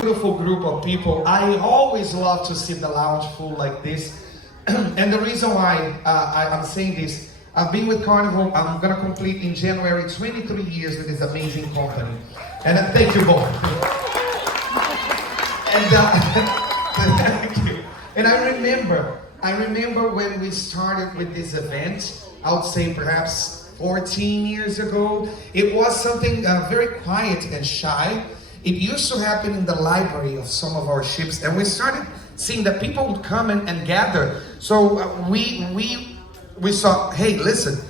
Beautiful group of people. I always love to see the lounge full like this. And the reason why I'm saying this, I've been with Carnival, I'm gonna complete in January 23 years with this amazing company. And thank you, both. And thank you. And I remember when we started with this event, I would say perhaps 14 years ago. It was something very quiet and shy. It used to happen in the library of some of our ships, and we started seeing that people would come and gather. So we saw, hey, listen,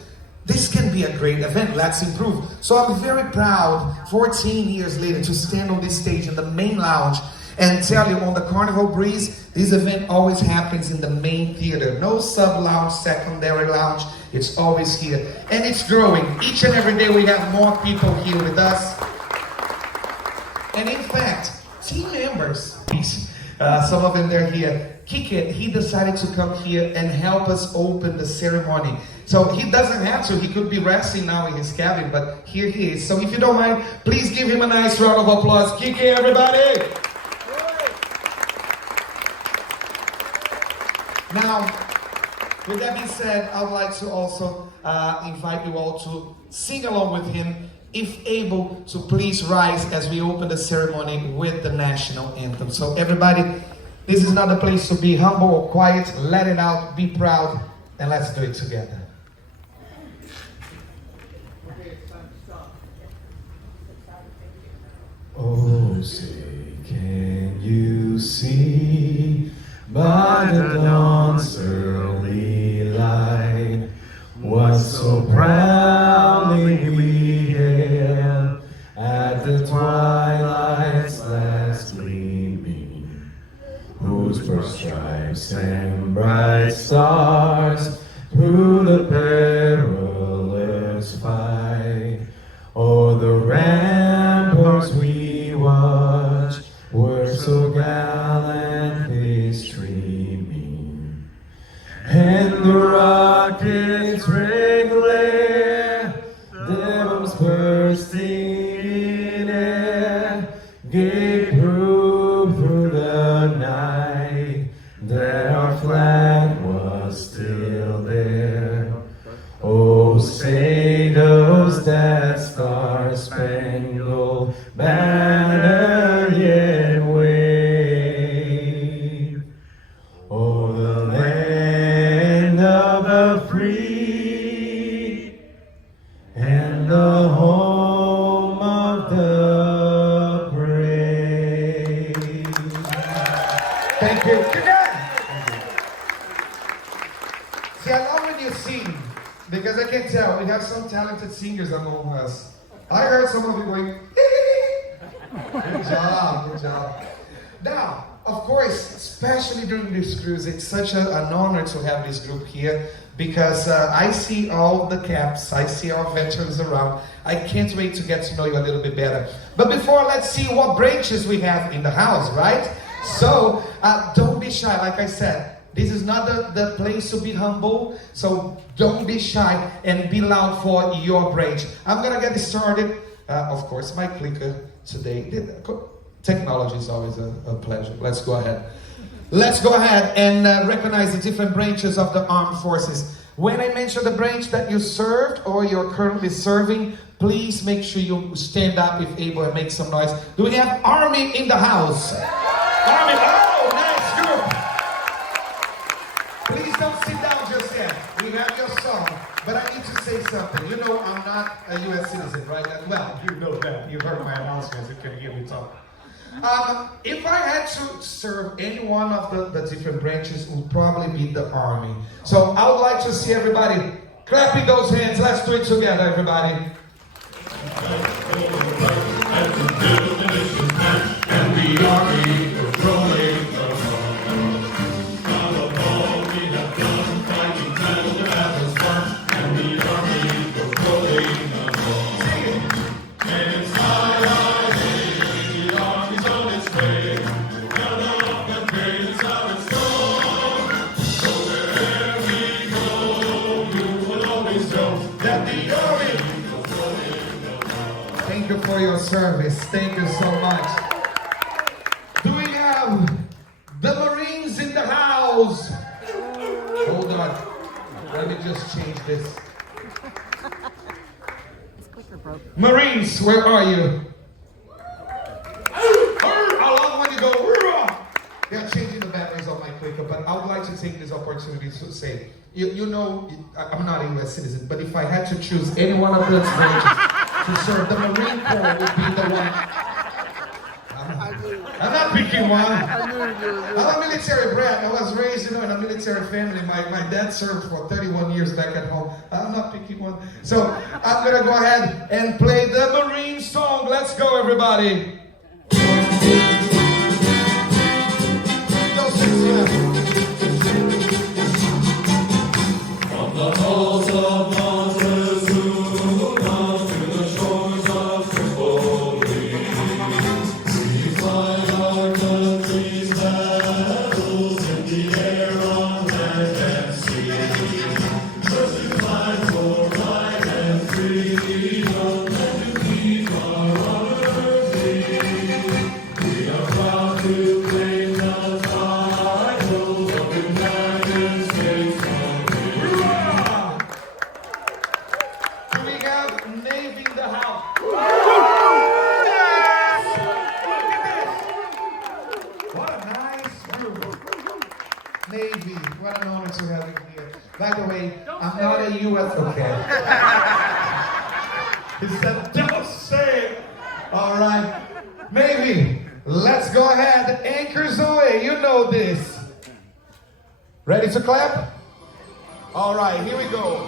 this can be a great event, let's improve. So I'm very proud, 14 years later, to stand on this stage in the main lounge and tell you, on the Carnival Breeze, this event always happens in the main theater. No sub-lounge, secondary lounge, it's always here. And it's growing. Each and every day we have more people here with us. And in fact, team members, some of them they're here. Kike, he decided to come here and help us open the ceremony. So he doesn't have to, he could be resting now in his cabin, but here he is. So if you don't mind, please give him a nice round of applause. Kike, everybody! Now, with that being said, I would like to also invite you all to sing along with him, if able to please rise as we open the ceremony with the national anthem. So everybody, this is not a place to be humble or quiet. Let it out, be proud, and let's do it together. Oh, say, can you see by the dawn's early light what so proudly we hailed at the twilight's last gleaming, whose first stripes and bright stars through the perilous fight o'er the ramparts we watched were so gallantly streaming, and the rockets' red glare, bombs bursting in air, gave proof through the night that our flag was still there. Oh, say does that star-spangled banner yet wave o'er the land of the free and the home of the brave. Thank you. Good night. See, I love when you sing, because I can tell we have some talented singers among us. I heard some of you going, good job, good job. Now, of course, especially during this cruise, it's such an honor to have this group here, because I see all the caps, I see our veterans around. I can't wait to get to know you a little bit better. But before, let's see what branches we have in the house, right? So, don't be shy, like I said. This is not the place to be humble, so don't be shy and be loud for your branch. I'm gonna get started. Of course, my clicker today. Technology is always a pleasure. Let's go ahead. Let's go ahead and recognize the different branches of the armed forces. When I mention the branch that you served or you're currently serving, please make sure you stand up if able and make some noise. Do we have Army in the house? Army, oh, nice group. Please don't sit down just yet. We have your song, but I need to say something. You know I'm not a U.S. citizen, right? Well, you know that. You heard my announcements. You can hear me talk. If I had to serve any one of the different branches, it would probably be the Army. So I would like to see everybody clapping those hands. Let's do it together, everybody. And the Army patrolling the Thank you for your service. Thank you so much. house. Hold on. Let me just change this. Marines, where are you? I love when you go. They are changing the batteries on my clicker, but I would like to take this opportunity to say, you know, I'm not a U.S. citizen, but if I had to choose any one of those branches to serve, the Marine Corps would be the one. I'm not picking one. I'm a military brat. I was raised, in a military family. My dad served for 31 years back at home. I'm not picking one. So I'm gonna go ahead and play the Marine song. Let's go, everybody. From the halls of Montezuma to the shores of Tripoli, we find our country's battles in the air, on land and sea. Just to fight for right and freedom and to keep our honor free. We are proud to claim the title of United States of Do we have Navy in the house? What a nice group. Navy, what an honor to have you here. By the way, I'm not a U.S. Okay. He said, don't say it. All right. Navy, let's go ahead. Anchors away. You know this. Ready to clap? All right, here we go.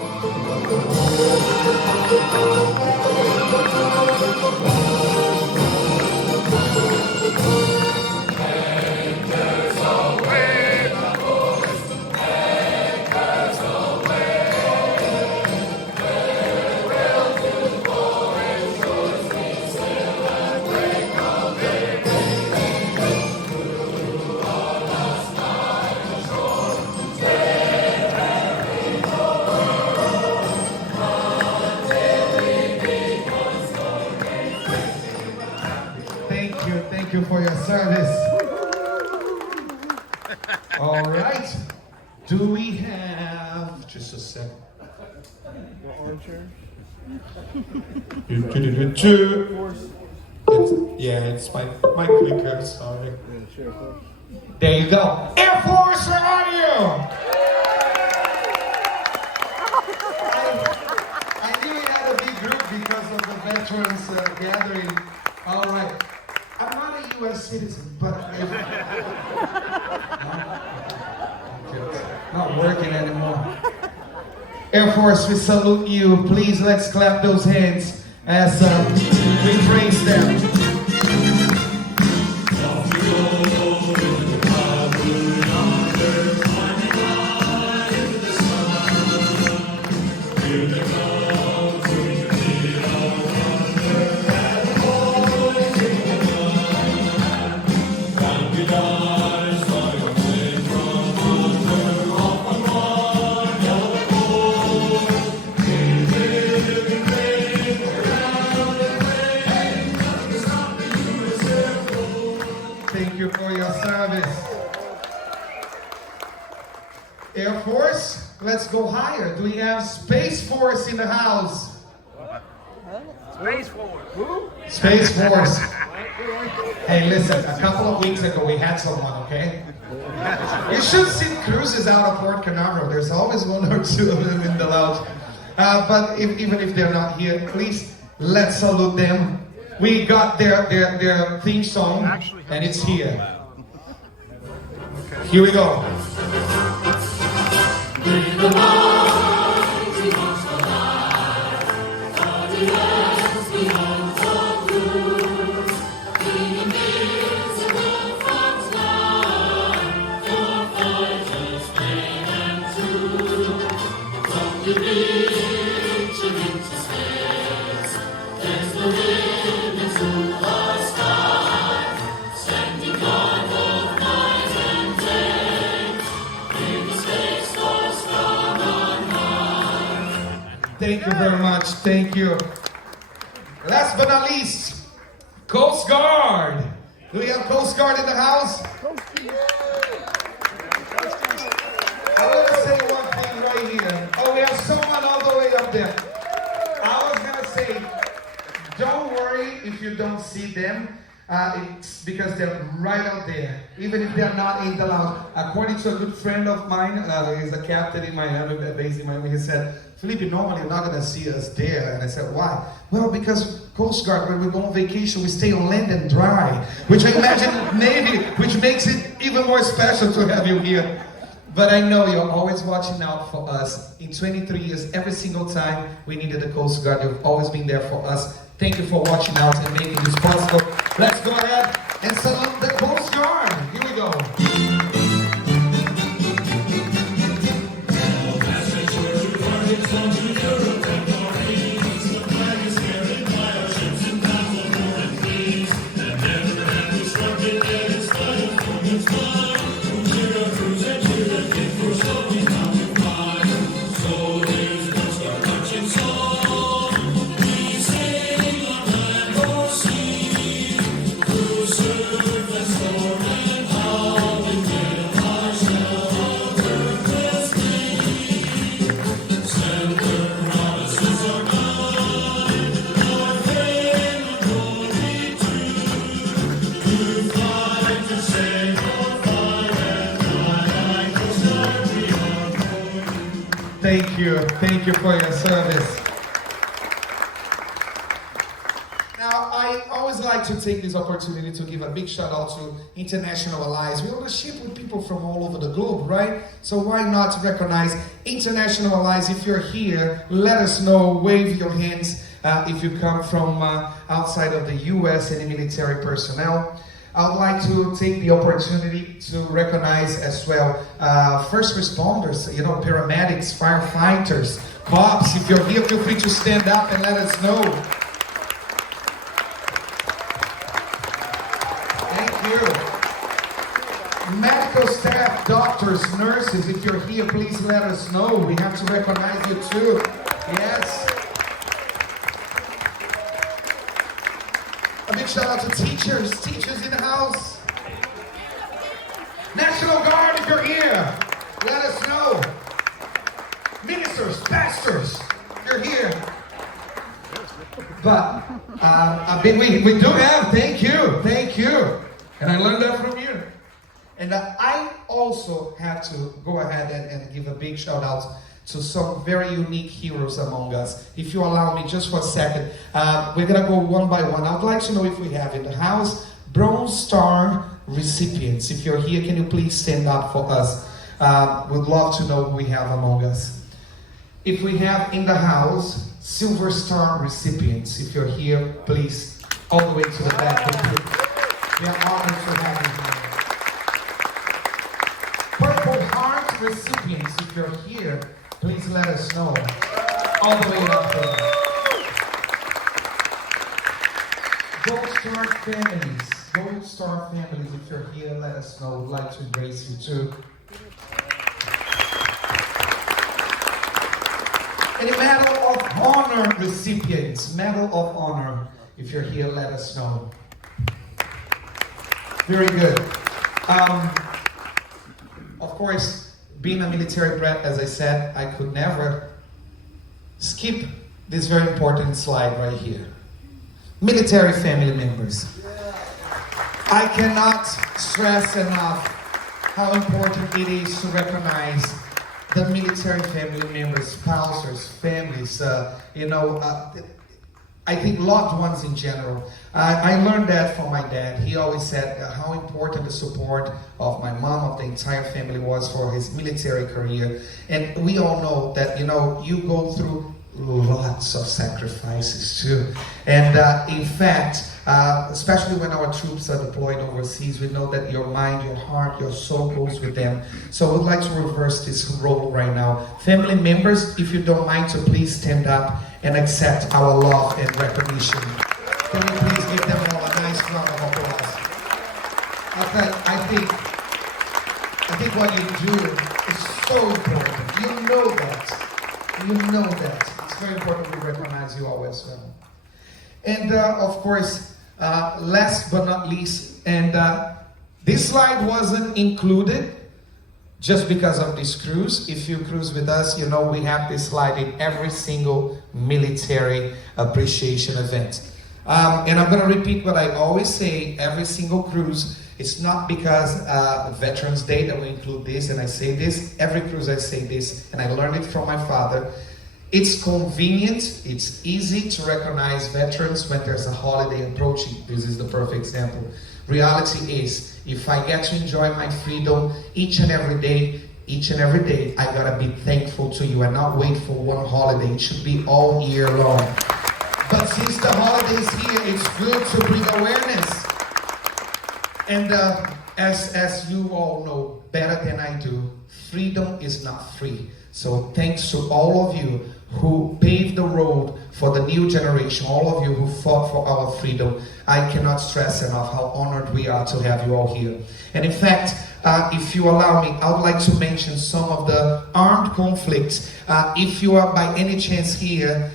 Thank you for your service. All right. Do we have just a second? The orange chair? It's my clicker, sorry. There you go. Air Force, where are you? I knew we had a big group because of the veterans gathering. All right. I'm not a U.S. citizen, but not working anymore. Air Force, we salute you. Please, let's clap those hands as we praise them. Thank you for your service. Air Force, let's go higher. Do we have Space Force in the house? Space Force. Space Force. Hey, listen, a couple of weeks ago we had someone, okay? You should see cruises out of Port Canaveral. There's always one or two of them in the lounge. But even if they're not here, please, let's salute them. We got their theme song, and it's here. Here we go. Thank you very much. Thank you. Last but not least, Coast Guard. Do we have Coast Guard in the house? I want to say one thing right here. Oh, we have someone all the way up there. I was going to say, don't worry if you don't see them. It's because they're right out there, even if they're not in the lounge. According to a good friend of mine, he's a captain in Miami, based in Miami, he said, Felipe, normally you're not going to see us there. And I said, why? Well, because Coast Guard, when we go on vacation, we stay on land and dry, which I imagine Navy, which makes it even more special to have you here. But I know you're always watching out for us. In 23 years, every single time we needed the Coast Guard, you've always been there for us. Thank you for watching out and making this possible. Let's go ahead and salute the Coast Guard. Here we go. Thank you for your service. Now, I always like to take this opportunity to give a big shout out to International Allies. We on a ship with people from all over the globe, right? So why not recognize International Allies? If you're here, let us know, wave your hands if you come from outside of the US, any military personnel. I would like to take the opportunity to recognize as well first responders, paramedics, firefighters, cops. If you're here, feel free to stand up and let us know. Thank you. Medical staff, doctors, nurses, if you're here, please let us know. We have to recognize you too. Yes. A big shout out to teachers in the house. National Guard, if you're here, let us know. Ministers, pastors, you're here. But we do have, thank you. And I learned that from you. And I also have to go ahead and give a big shout out to some very unique heroes among us. If you allow me just for a second, we're gonna go one by one. I would like to know if we have in the house Bronze Star recipients. If you're here, can you please stand up for us? We'd love to know who we have among us. If we have in the house Silver Star recipients, if you're here, please, all the way to the back. We are honored to have you here. Purple Heart recipients, if you're here, please let us know. All the way up there. Gold Star families, if you're here, let us know. We'd like to embrace you too. And the Medal of Honor recipients, Medal of Honor, if you're here, let us know. Very good. Of course, being a military brat, as I said, I could never skip this very important slide right here. Military family members. I cannot stress enough how important it is to recognize the military family members, spouses, families, I think loved ones in general. I learned that from my dad. He always said how important the support of my mom, of the entire family was for his military career. And we all know that, you go through lots of sacrifices too. And in fact, especially when our troops are deployed overseas, we know that your mind, your heart, your soul goes with them. So I would like to reverse this role right now. Family members, if you don't mind to please stand up and accept our love and recognition. Can you please give them all a nice round of applause? Okay, I think what you do is so important. You know that. It's very important we recognize you all as well. And of course, last but not least, and this slide wasn't included, just because of this cruise. If you cruise with us, you know we have this slide in every single military appreciation event. And I'm going to repeat what I always say every single cruise. It's not because Veterans Day that we include this, and I say this. Every cruise I say this, and I learned it from my father. It's convenient, it's easy to recognize veterans when there's a holiday approaching. This is the perfect example. Reality is, if I get to enjoy my freedom each and every day, I gotta be thankful to you and not wait for one holiday. It should be all year long. But since the holiday is here, it's good to bring awareness. And as you all know better than I do, freedom is not free. So thanks to all of you who paved the road for the new generation, all of you who fought for our freedom. I cannot stress enough how honored we are to have you all here. And in fact, if you allow me, I would like to mention some of the armed conflicts. If you are by any chance here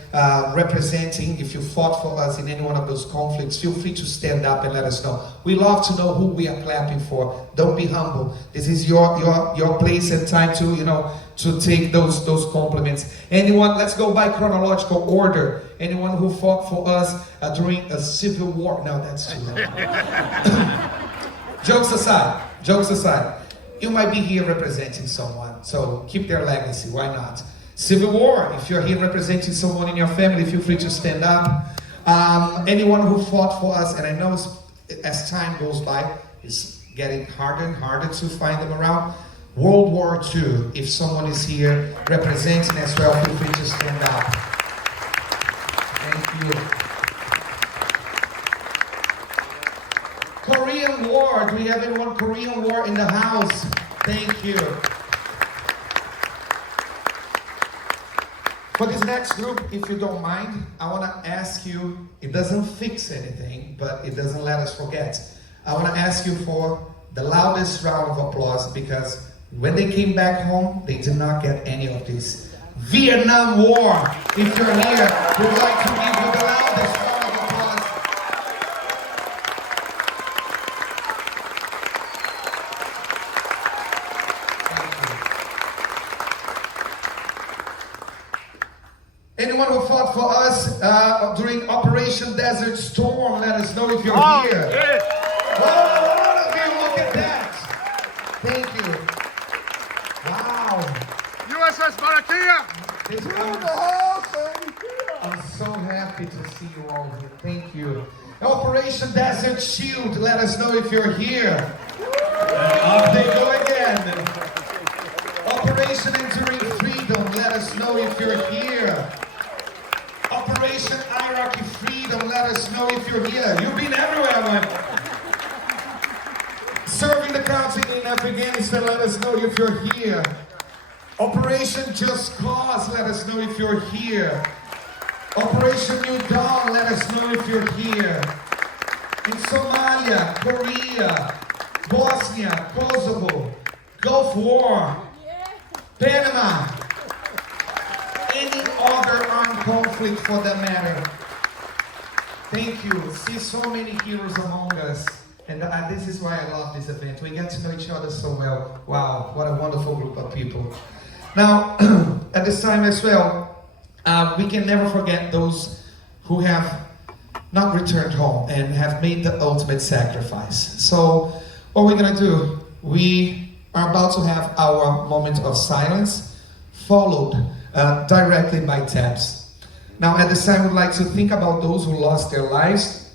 representing, if you fought for us in any one of those conflicts, feel free to stand up and let us know. We love to know who we are clapping for. Don't be humble. This is your place and time to, to take those compliments. Anyone, let's go by chronological order. Anyone who fought for us during a civil war. No, that's too long. Jokes aside, you might be here representing someone, so keep their legacy, why not? Civil War, if you're here representing someone in your family, feel free to stand up. Anyone who fought for us, and I know as time goes by, it's getting harder and harder to find them around. World War II, if someone is here representing as well, feel free to stand up. Thank you. Korean War, do we have anyone Korean War in the house? Thank you. For this next group, if you don't mind, I want to ask you, it doesn't fix anything, but it doesn't let us forget. I want to ask you for the loudest round of applause, because when they came back home, they did not get any of this. Vietnam War, if you're here, we'd like to give you the loudest round of applause. Anyone who fought for us during Operation Desert Storm, let us know if you're here. Yes. Oh, a lot of you, look at that. Thank you. Wow. USS Marakia. I'm so happy to see you all here. Thank you. Operation Desert Shield, let us know if you're here. And up they go again. Operation Enduring Freedom, let us know if you're here. Operation Iraqi Freedom, let us know if you're here. You've been everywhere, man. Serving the country in Afghanistan, let us know if you're here. Operation Just Cause, let us know if you're here. Operation New Dawn, let us know if you're here. In Somalia, Korea, Bosnia, Kosovo, Gulf War, Panama, any other armed conflict for that matter. Thank you. See so many heroes among us. And this is why I love this event. We get to know each other so well. Wow, what a wonderful group of people. Now, at this time as well, we can never forget those who have not returned home and have made the ultimate sacrifice. So, what we're going to do, we are about to have our moment of silence, followed directly by taps. Now, at this time, we'd like to think about those who lost their lives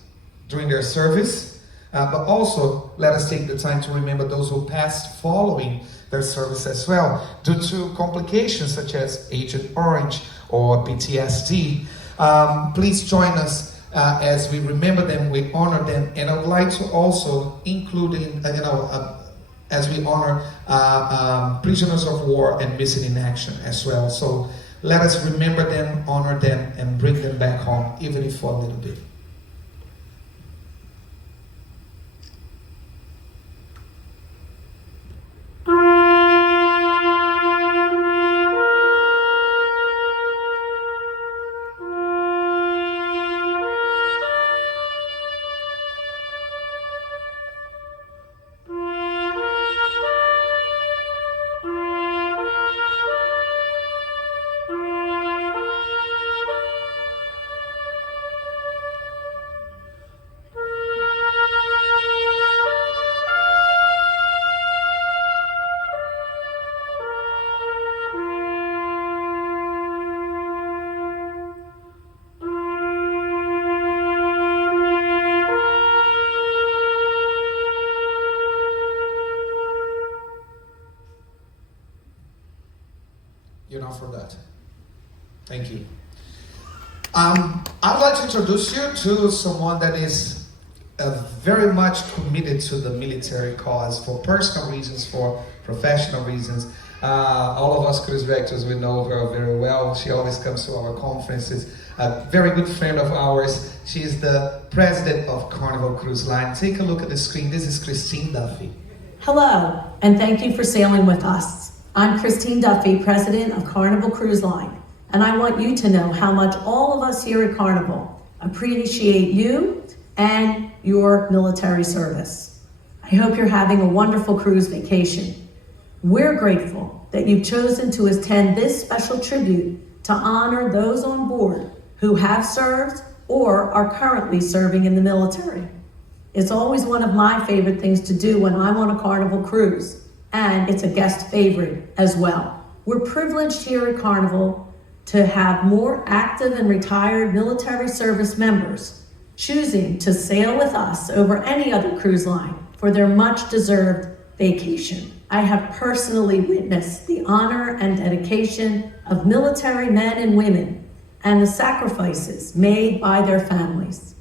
during their service, but also let us take the time to remember those who passed following their service as well, due to complications such as Agent Orange or PTSD. Please join us as we remember them, we honor them, and I would like to also include in, as we honor prisoners of war and missing in action as well. So let us remember them, honor them, and bring them back home, even if for a little bit. Thank you. I'd like to introduce you to someone that is very much committed to the military cause for personal reasons, for professional reasons. All of us cruise directors, we know her very well. She always comes to our conferences. A very good friend of ours. She is the president of Carnival Cruise Lines. Take a look at the screen. This is Christine Duffy. Hello, and thank you for sailing with us. I'm Christine Duffy, president of Carnival Cruise Line, and I want you to know how much all of us here at Carnival appreciate you and your military service. I hope you're having a wonderful cruise vacation. We're grateful that you've chosen to attend this special tribute to honor those on board who have served or are currently serving in the military. It's always one of my favorite things to do when I'm on a Carnival cruise, and it's a guest favorite as well. We're privileged here at Carnival to have more active and retired military service members choosing to sail with us over any other cruise line for their much-deserved vacation. I have personally witnessed the honor and dedication of military men and women and the sacrifices made by their families.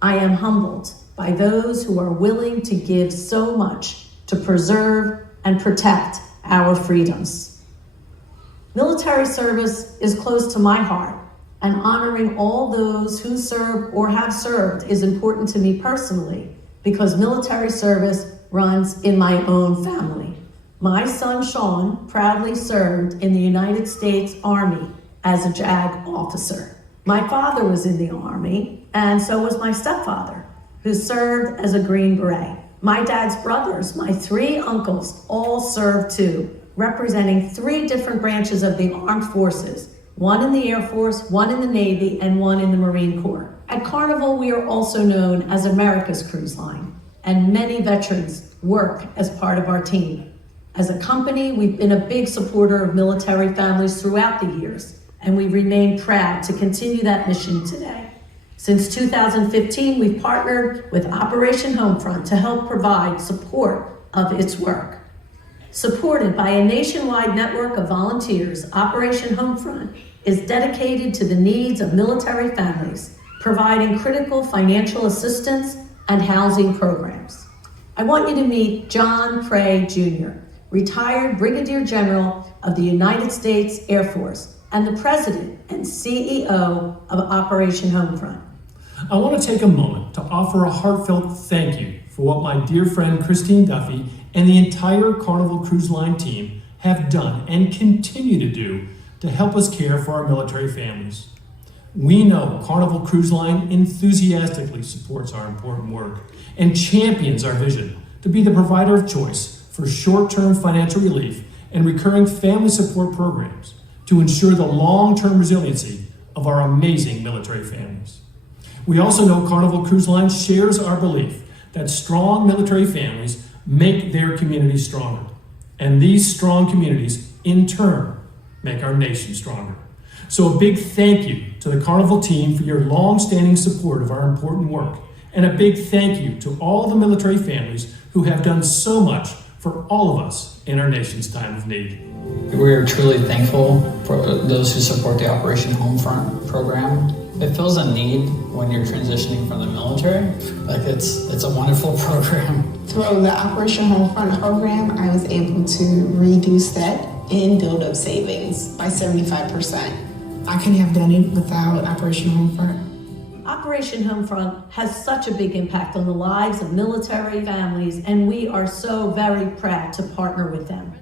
I am humbled by those who are willing to give so much to preserve and protect our freedoms. Military service is close to my heart, and honoring all those who serve or have served is important to me personally because military service runs in my own family. My son Sean proudly served in the United States Army as a JAG officer. My father was in the Army, and so was my stepfather, who served as a Green Beret. My dad's brothers, my 3 uncles, all served too, representing 3 different branches of the armed forces, 1 in the Air Force, 1 in the Navy, and 1 in the Marine Corps. At Carnival, we are also known as America's Cruise Line, and many veterans work as part of our team. As a company, we've been a big supporter of military families throughout the years, and we remain proud to continue that mission today. Since 2015, we've partnered with Operation Homefront to help provide support of its work. Supported by a nationwide network of volunteers, Operation Homefront is dedicated to the needs of military families, providing critical financial assistance and housing programs. I want you to meet John Prey Jr., retired Brigadier General of the United States Air Force and the President and CEO of Operation Homefront. I want to take a moment to offer a heartfelt thank you for what my dear friend Christine Duffy and the entire Carnival Cruise Line team have done and continue to do to help us care for our military families. We know Carnival Cruise Line enthusiastically supports our important work and champions our vision to be the provider of choice for short-term financial relief and recurring family support programs to ensure the long-term resiliency of our amazing military families. We also know Carnival Cruise Line shares our belief that strong military families make their communities stronger, and these strong communities, in turn, make our nation stronger. So a big thank you to the Carnival team for your long-standing support of our important work, and a big thank you to all the military families who have done so much for all of us in our nation's time of need. We are truly thankful for those who support the Operation Homefront program. It fills a need when you're transitioning from the military. It's a wonderful program. Through the Operation Homefront program, I was able to reduce debt and build up savings by 75%. I couldn't have done it without Operation Homefront. Operation Homefront has such a big impact on the lives of military families, and we are so very proud to partner with them.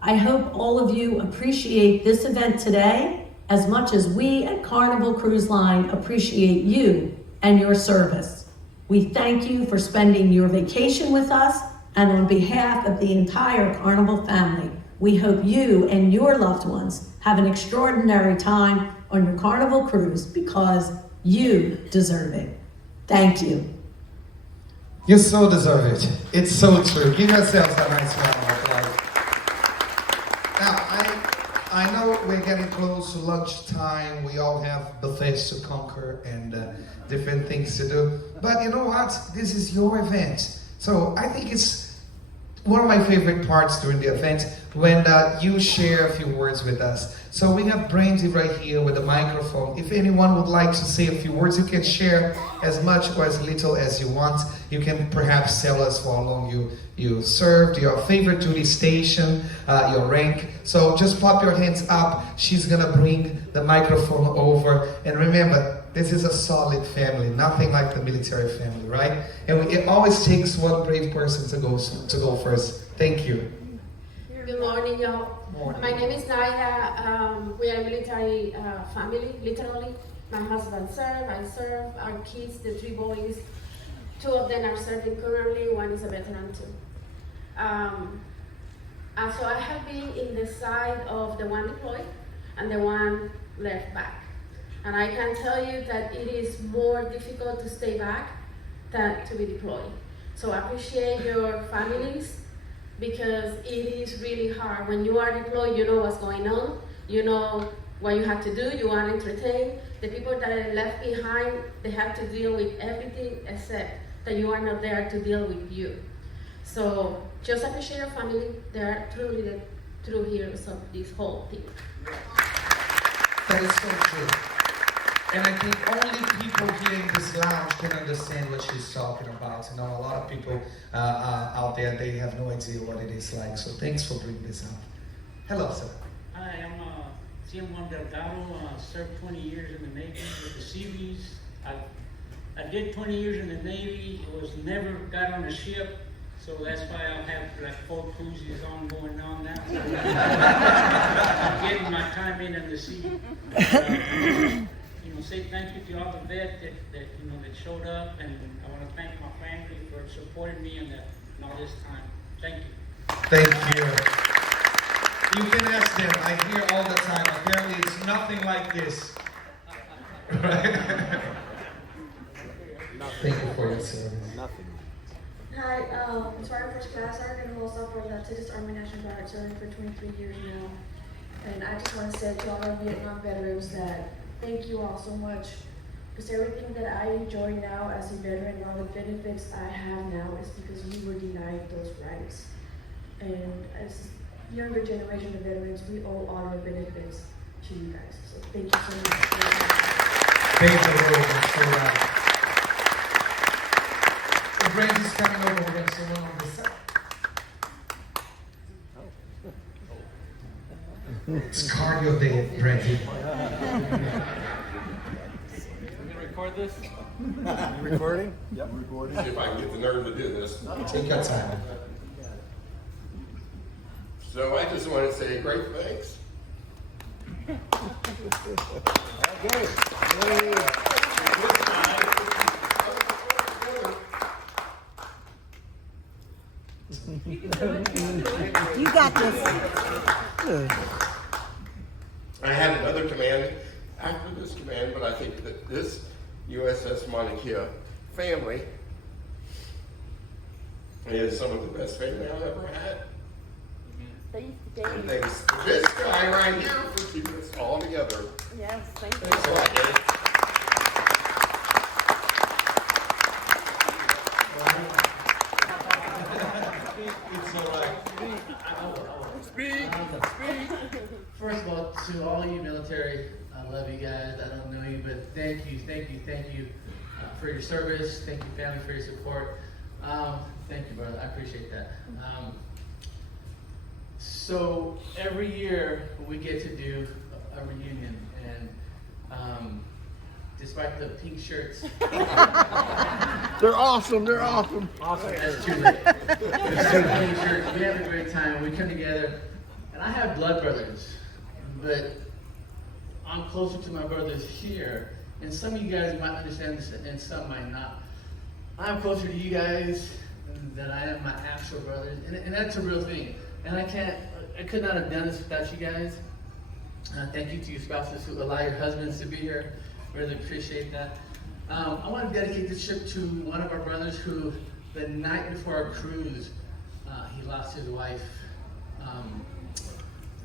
I hope all of you appreciate this event today as much as we at Carnival Cruise Line appreciate you and your service. We thank you for spending your vacation with us, and on behalf of the entire Carnival family, we hope you and your loved ones have an extraordinary time on your Carnival cruise because you deserve it. Thank you. You so deserve it. It's so true. Give yourselves a nice round of applause. Now, I know we're getting close to lunchtime. We all have buffets to conquer and different things to do. But you know what? This is your event. So I think it's one of my favorite parts during the event when you share a few words with us. So we have Brandy right here with the microphone. If anyone would like to say a few words, you can share as much or as little as you want. You can perhaps tell us for how long you served, your favorite duty station, your rank. So just pop your hands up. She's gonna bring the microphone over. And remember, this is a solid family, nothing like the military family, right? And it always takes one brave person to go first. Thank you. Good morning, y'all. Morning. My name is Naida. We are a military family, literally. My husband served, I serve, our kids, the 3 boys, 2 of them are serving currently, 1 is a veteran too. So I have been in the side of the one deployed and the one left back. And I can tell you that it is more difficult to stay back than to be deployed. So I appreciate your families, because it is really hard. When you are deployed, you know what's going on, you know what you have to do, you are entertained. The people that are left behind, they have to deal with everything except that you are not there to deal with you. So just appreciate your family. They are truly the true heroes of this whole thing. That is so true. And I think only people here in this lounge can understand what she's talking about. You know, a lot of people out there, they have no idea what it is like. So thanks for bringing this up. Hello, sir. Hi, I'm CM1 Delgado. Served 20 years in the Navy with the Seabees. I did 20 years in the Navy. Never got on a ship, so that's why I have like 4 cruises going on now. I'm getting my time in the sea. Say thank you to all the vets that showed up, and I want to thank my family for supporting me in all this time. Thank you. Thank you. You can ask them. I hear all the time. Apparently, it's nothing like this. Right? Thank you for your service. Hi, I'm sorry first class sergeant who also for the Texas Army National Guard, serving for 23 years now. And I just want to say to all our Vietnam veterans that thank you all so much, because everything that I enjoy now as a veteran, all the benefits I have now is because you were denied those rights. And as younger generation of veterans, we owe all our benefits to you guys. So thank you so much. Thank you, Lord. That's so right. The Brandy's coming over. We're going to say one on this side. It's cardio day, Brandy. Record this? Recording? Yep, recording. See if I can get the nerve to do this. Take your time. So I just want to say great thanks. You got this. I had another command after this command, but I think that this USS Mauna Kea family is some of the best family I've ever had. And thanks to this guy right here for keeping us all together. Yes, thank you. Thanks a lot, Dave. It's all right. First of all, to all you military, I love you guys. I don't know you, but thank you for your service. Thank you, family, for your support. Thank you, brother. I appreciate that. So every year we get to do a reunion, and despite the pink shirts, They're awesome. They're awesome. that's too late. Despite the pink shirts, we have a great time. We come together, and I have blood brothers, but I'm closer to my brothers here, and some of you guys might understand this, and some might not. I'm closer to you guys than I am my actual brothers, and that's a real thing. And I could not have done this without you guys. Thank you to your spouses who allow your husbands to be here. Really appreciate that. I want to dedicate this trip to one of our brothers who, the night before our cruise, he lost his wife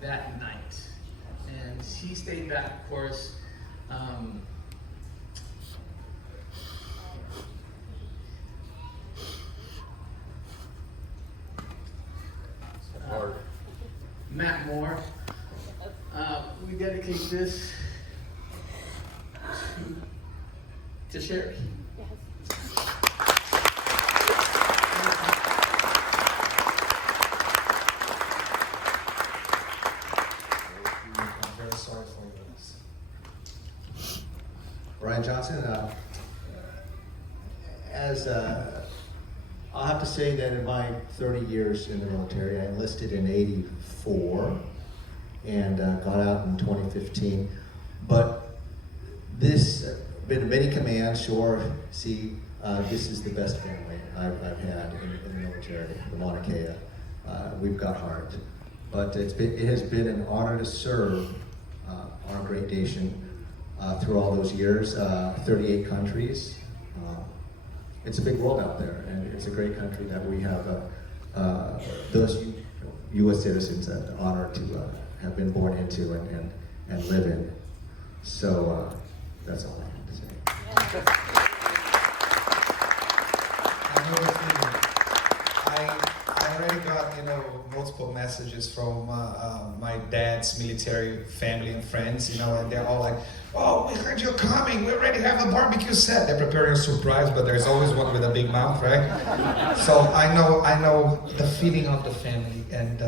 that night. And she stayed back, of course. Hard. Matt Moore. We dedicate this to Sherry. I'm very sorry for you. Brian Johnson, I'll have to say that in my 30 years in the military, I enlisted in '84 and got out in 2015. But this, been many commands, shore, sea, this is the best family I've had in the military, the Mauna Kea. We've got heart. But it has been an honor to serve our great nation through all those years, 38 countries. It's a big world out there, and it's a great country that we have those U.S. citizens that are honored to have been born into and live in. So that's all I have to say. I already got, multiple messages from my dad's military family and friends, and they're all like, "Oh, we heard you're coming. We already have a barbecue set." They're preparing a surprise, but there's always one with a big mouth, right? So I know the feeling of the family, and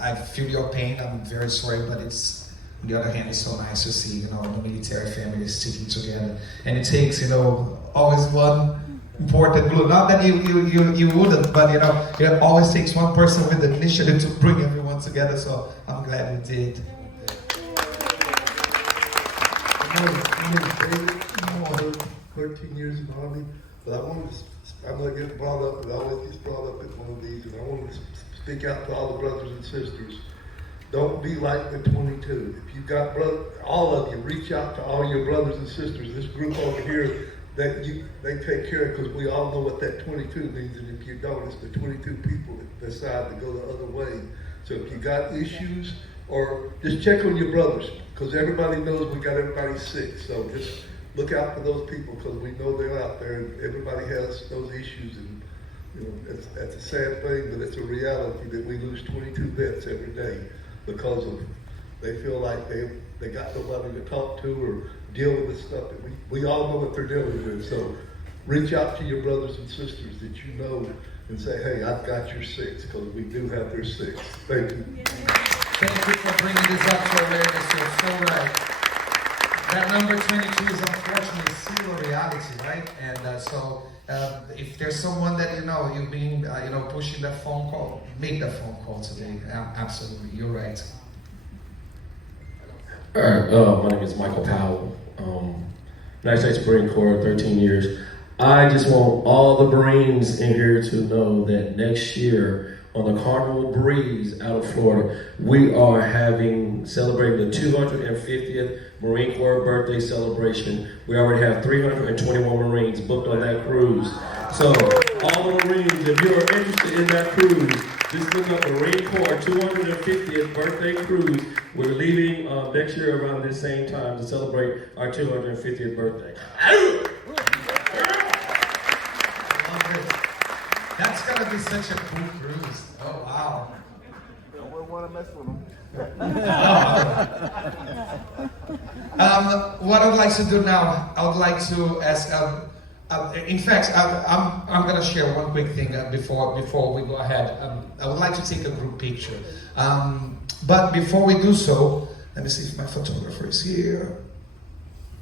I feel your pain. I'm very sorry, but it's, on the other hand, it's so nice to see, the military family sticking together, and it takes, always one important glue. Not that you wouldn't, but it always takes one person with the initiative to bring everyone together. So I'm glad we did. My name is David. I served 13 years in the Army, but I'm going to get brought up, and I always get brought up at one of these, and I want to speak out to all the brothers and sisters. Don't be like the 22. If you've got all of you, reach out to all your brothers and sisters. This group over here, they take care of, because we all know what that 22 means, and if you don't, it's the 22 people that decide to go the other way. So if you got issues, or just check on your brothers, because everybody knows we got everybody sick. So just look out for those people, because we know they're out there, and everybody has those issues, and that's a sad thing, but it's a reality that we lose 22 vets every day because of they feel like they got nobody to talk to or deal with the stuff that we all know what they're dealing with. So reach out to your brothers and sisters that you know and say, "Hey, I've got your six," because we do have their six. Thank you. Thank you for bringing this up to awareness. You're so right. That number 22 is unfortunately still a reality, right? And so if there's someone that you've been pushing that phone call, make that phone call today. Absolutely, you're right. All right, my name is Michael Powell. United States Marine Corps, 13 years. I just want all the Marines in here to know that next year on the Carnival Breeze out of Florida, we are celebrating the 250th Marine Corps birthday celebration. We already have 321 Marines booked on that cruise. So all the Marines, if you're interested in that cruise, just look up the Marine Corps 250th birthday cruise. We're leaving next year around this same time to celebrate our 250th birthday. That's gonna be such a cool cruise. Oh wow. I wouldn't want to mess with them. What I would like to do now, I would like to ask. In fact, I'm going to share one quick thing before we go ahead. I would like to take a group picture. But before we do so, let me see if my photographer is here.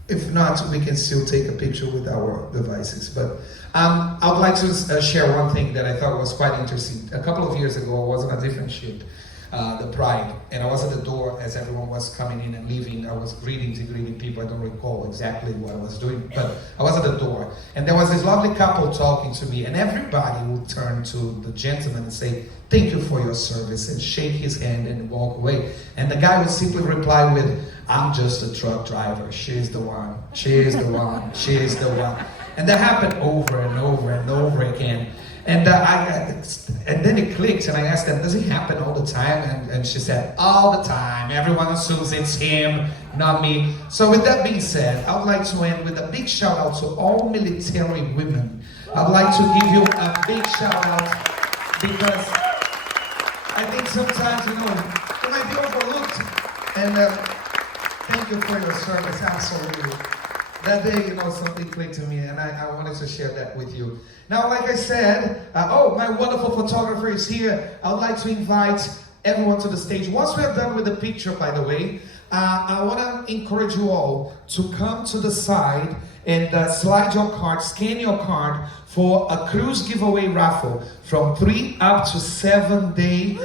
If not, we can still take a picture with our devices. But I would like to share one thing that I thought was quite interesting. A couple of years ago, I was on a different ship, the Pride, and I was at the door as everyone was coming in and leaving. I was greeting people. I don't recall exactly what I was doing, but I was at the door, and there was this lovely couple talking to me, and everybody would turn to the gentleman and say, "Thank you for your service," and shake his hand and walk away. And the guy would simply reply with, "I'm just a truck driver. She's the one. She's the one. She's the one." And that happened over and over and over again. And and then it clicked, and I asked them, "Does it happen all the time?" And she said, "All the time. Everyone assumes it's him, not me." So with that being said, I would like to end with a big shout out to all military women. I'd like to give you a big shout out because I think sometimes, you know, it might be overlooked. And thank you for your service, absolutely. That day, you know, something clicked to me, and I wanted to share that with you. Now, like I said, my wonderful photographer is here. I would like to invite everyone to the stage. Once we are done with the picture, by the way, I want to encourage you all to come to the side and slide your card, scan your card for a cruise giveaway raffle from 3 up to 7 day